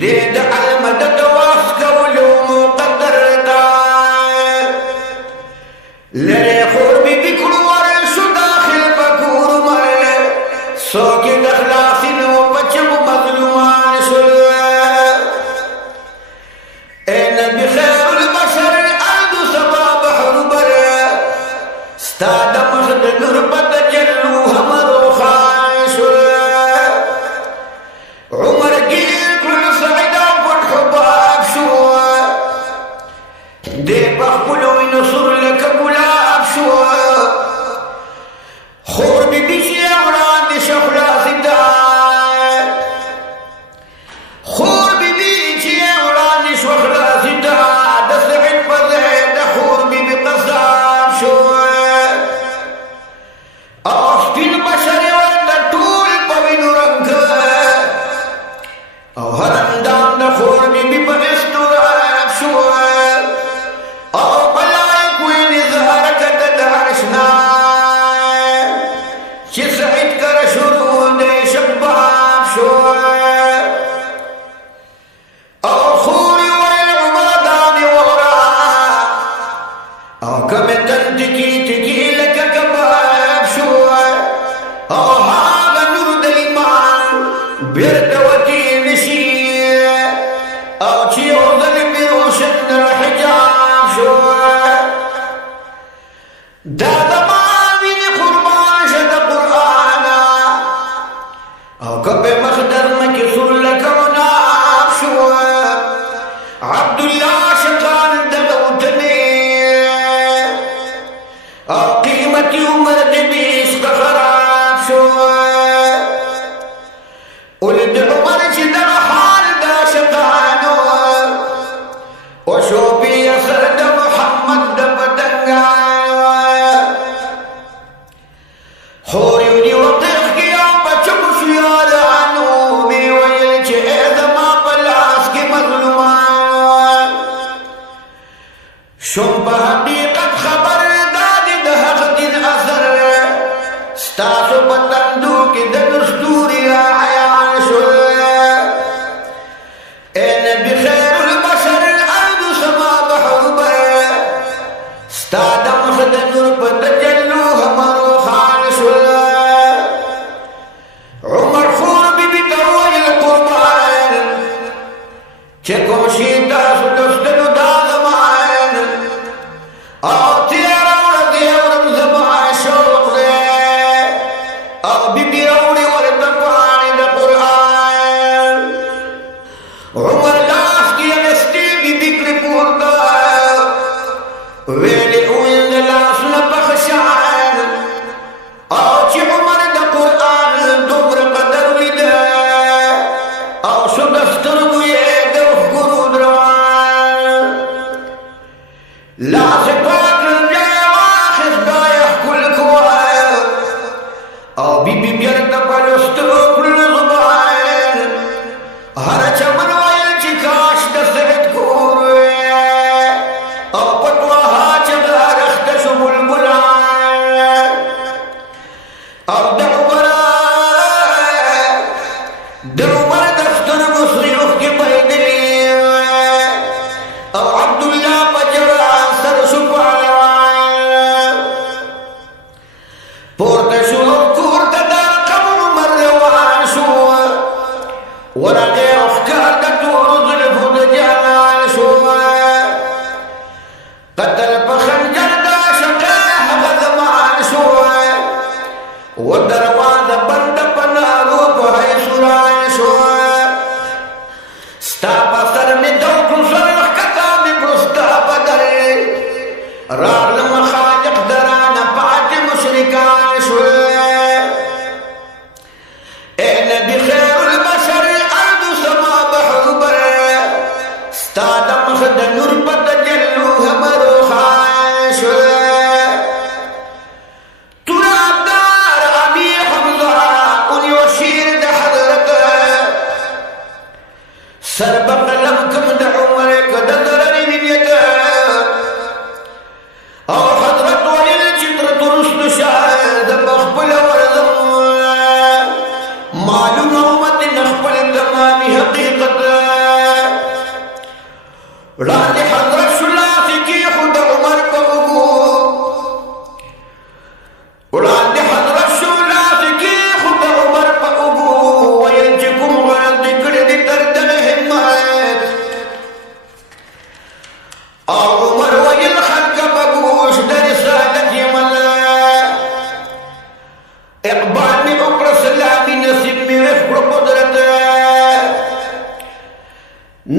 ديد على مدد واسكة ولوم خور بی بکڑو ورشو داخل پکور مرے سوکی دخلاصی نو پچم مظلومان شل اے نبی خیر البشر ارد سبا بحر بر ستاد مخد نربت جلو ہمرو خان شل عمر گیر کل سعیدہ فتح باب شو دے بخبلو نصر لک گلاب شو خور بی بیشی اولاد شخلاص دا خور بی بیشی اولاد شخلاص دا دسعید پزید خور بی بی قصاب شو آسپین بشری ورد طول پوین رنگ او هر اندام دا خور بی بی پرستو راب شو او بلائے کوئی نظار کت دارشنا چی سعید کر شروع دے شباب شو او خوری والعبادان ورا او کم تنتکی تکی لکا کباب شو او هاگا نور دیمان بیردوتی نشی او چی او ظلمی روشن الحجاب شو دادا مامی قربان شد قرآنا او کب مخدر مکی سلکونا شو عبداللہ شقان دلوتنی او قیمتی عمر دبیس کا خراب شو اولد عمر چی در حال دا شقانو و شوپی اثر دا محمد دا پتنگانو خوریو دی وقف کیا بچم شیارانو می ویل چه ایدما پلاس کی مظلومان شم پا حقیقت خبر دادی دا حق دین اثر ستاسو پتندو کی دنستوری آیان شل اے نبی خیر البشر ارد سما بحر بر ستادا مخدنور پتجلو ہمارو خان شل عمر خور بی بی تروج القربان چکم شیطا سلسدنو دا زمان او تیرا ورد یورم زمان شوق دے او بی بی اوڑی ورد پانی دا قرآن عمر لاس کی انستی بی بکر پورتا ویلی اوین لاس نپخشان او چی عمر دا قرآن دمر قدر ویدہ او سدستر بوئے دوخ گرود روان لاس پاک رنجائے واخص دائح کل کوایا او بی بی بیرد پلستر کل زبان ہر چمن ویل چی کاش دسرت کوروے او پتوہا چگا رختش بلبلان او دعمر دفتر بسریخ کی پیدلی او عبداللہ پجرا سر سپالوان پورتشو کورت دا قبر مروان شو ورغی افکار دا تور ظلفو دا جانان شو قتل پخنجر دا شقاح غزمان شو ودروان دا بند پنارو پہی سران شو ستا پسر می دوکو سرخ کتا می برستا پدر راغ مخالق دران پاک مشرکان شو اے نبی خیر البشر ارد سما بحر بر ستا دمخ دا نور پت جلو ہمرو خان شو ترابدار ابی حمزہ انیو شیر دا حضرت سر بقلم کم دا عمر کد درنی نیت او حضرت ولیل چتر درست شاید بخبل ورزم معلوم امت نخبل تمامی حقیقت راضی حضرت شلاسی کی خود عمر کو